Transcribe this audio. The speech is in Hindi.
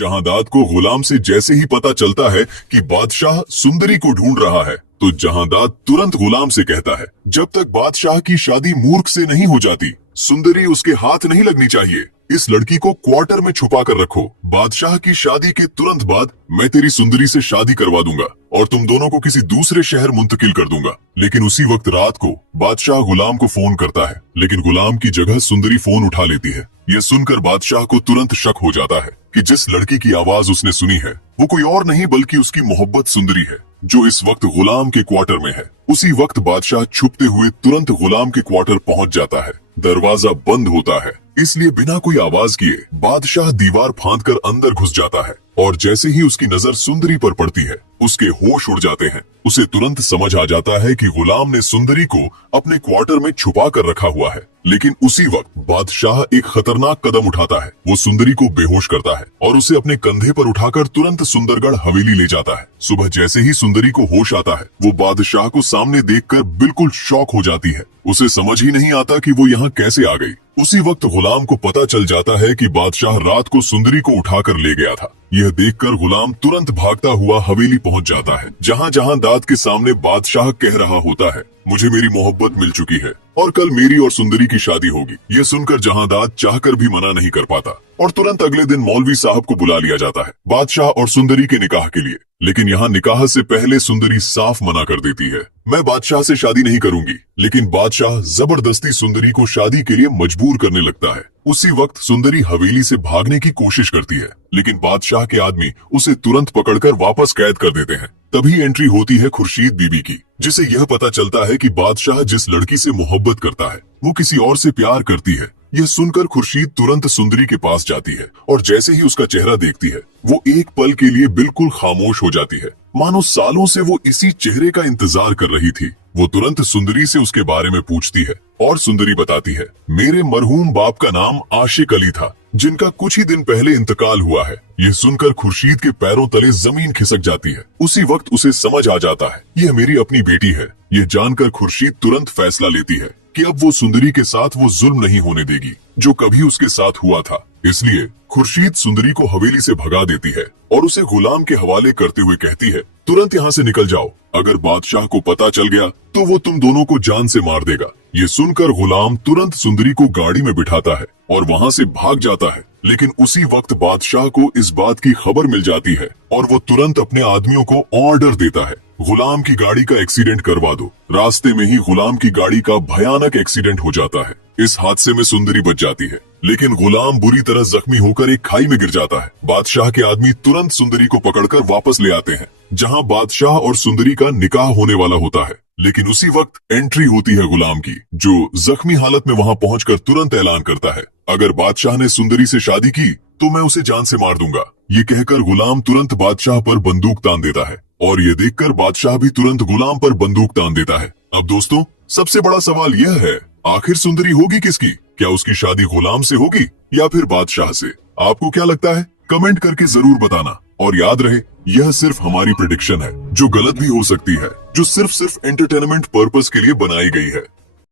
जहांदाद को गुलाम से जैसे ही पता चलता है कि बादशाह सुंदरी को ढूंढ रहा है तो जहांदाद तुरंत गुलाम से कहता है, जब तक बादशाह की शादी मूर्ख से नहीं हो जाती सुंदरी उसके हाथ नहीं लगनी चाहिए। इस लड़की को क्वार्टर में छुपा कर रखो। बादशाह की शादी के तुरंत बाद मैं तेरी सुंदरी से शादी करवा दूंगा और तुम दोनों को किसी दूसरे शहर मुंतकिल कर दूंगा। लेकिन उसी वक्त रात को बादशाह गुलाम को फोन करता है, लेकिन गुलाम की जगह सुंदरी फोन उठा लेती है। ये सुनकर बादशाह को तुरंत शक हो जाता है कि जिस लड़की की आवाज उसने सुनी है वो कोई और नहीं बल्कि उसकी मोहब्बत सुंदरी है, जो इस वक्त गुलाम के क्वार्टर में है। उसी वक्त बादशाह छुपते हुए तुरंत गुलाम के क्वार्टर पहुंच जाता है। दरवाजा बंद होता है, इसलिए बिना कोई आवाज किए बादशाह दीवार फांदकर अंदर घुस जाता है और जैसे ही उसकी नजर सुंदरी पर पड़ती है उसके होश उड़ जाते हैं। उसे तुरंत समझ आ जाता है कि गुलाम ने सुंदरी को अपने क्वार्टर में छुपा कर रखा हुआ है। लेकिन उसी वक्त बादशाह एक खतरनाक कदम उठाता है। वो सुंदरी को बेहोश करता है और उसे अपने कंधे पर उठाकर तुरंत सुंदरगढ़ हवेली ले जाता है। सुबह जैसे ही सुंदरी को होश आता है वो बादशाह को सामने देखकर बिल्कुल शॉक हो जाती है। उसे समझ ही नहीं आता कि वो यहाँ कैसे आ गई। उसी वक्त गुलाम को पता चल जाता है कि बादशाह रात को सुंदरी को उठाकर ले गया था। यह देखकर गुलाम तुरंत भागता हुआ हवेली पहुंच जाता है, जहाँ जहांदाद के सामने बादशाह कह रहा होता है, मुझे मेरी मोहब्बत मिल चुकी है और कल मेरी और सुंदरी की शादी होगी। ये सुनकर जहांदाद चाहकर भी मना नहीं कर पाता और तुरंत अगले दिन मौलवी साहब को बुला लिया जाता है बादशाह और सुंदरी के निकाह के लिए। लेकिन यहाँ निकाह से पहले सुंदरी साफ मना कर देती है, मैं बादशाह से शादी नहीं करूंगी। लेकिन बादशाह जबरदस्ती सुंदरी को शादी के लिए मजबूर करने लगता है। उसी वक्त सुंदरी हवेली से भागने की कोशिश करती है, लेकिन बादशाह के आदमी उसे तुरंत पकड़कर वापस कैद कर देते हैं। तभी एंट्री होती है खुर्शीद बीबी की, जिसे यह पता चलता है कि बादशाह जिस लड़की से मोहब्बत करता है वो किसी और से प्यार करती है। यह सुनकर खुर्शीद तुरंत सुंदरी के पास जाती है और जैसे ही उसका चेहरा देखती है वो एक पल के लिए बिल्कुल खामोश हो जाती है, मानो सालों से वो इसी चेहरे का इंतजार कर रही थी। वो तुरंत सुंदरी से उसके बारे में पूछती है और सुंदरी बताती है, मेरे मरहूम बाप का नाम आशिक अली था, जिनका कुछ ही दिन पहले इंतकाल हुआ है। ये सुनकर खुर्शीद के पैरों तले जमीन खिसक जाती है। उसी वक्त उसे समझ आ जाता है यह मेरी अपनी बेटी है। ये जानकर खुर्शीद तुरंत फैसला लेती है कि अब वो सुंदरी के साथ वो जुल्म नहीं होने देगी जो कभी उसके साथ हुआ था। इसलिए खुर्शीद सुंदरी को हवेली से भगा देती है और उसे गुलाम के हवाले करते हुए कहती है, तुरंत यहाँ से निकल जाओ, अगर बादशाह को पता चल गया तो वो तुम दोनों को जान से मार देगा। ये सुनकर गुलाम तुरंत सुंदरी को गाड़ी में बिठाता है और वहाँ से भाग जाता है। लेकिन उसी वक्त बादशाह को इस बात की खबर मिल जाती है और वो तुरंत अपने आदमियों को ऑर्डर देता है, गुलाम की गाड़ी का एक्सीडेंट करवा दो। रास्ते में ही गुलाम की गाड़ी का भयानक एक्सीडेंट हो जाता है। इस हादसे में सुंदरी बच जाती है, लेकिन गुलाम बुरी तरह जख्मी होकर एक खाई में गिर जाता है। बादशाह के आदमी तुरंत सुंदरी को पकड़कर वापस ले आते हैं, जहां बादशाह और सुंदरी का निकाह होने वाला होता है। लेकिन उसी वक्त एंट्री होती है गुलाम की, जो जख्मी हालत में वहां पहुंचकर तुरंत ऐलान करता है, अगर बादशाह ने सुंदरी से शादी की तो मैं उसे जान से मार दूंगा। ये कहकर गुलाम तुरंत बादशाह पर बंदूक तान देता है और ये देखकर बादशाह भी तुरंत गुलाम पर बंदूक तान देता है। अब दोस्तों, सबसे बड़ा सवाल यह है, आखिर सुंदरी होगी किसकी? क्या उसकी शादी गुलाम से होगी या फिर बादशाह से? आपको क्या लगता है? कमेंट करके जरूर बताना। और याद रहे, यह सिर्फ हमारी प्रेडिक्शन है जो गलत भी हो सकती है, जो सिर्फ एंटरटेनमेंट पर्पस के लिए बनाई गई है।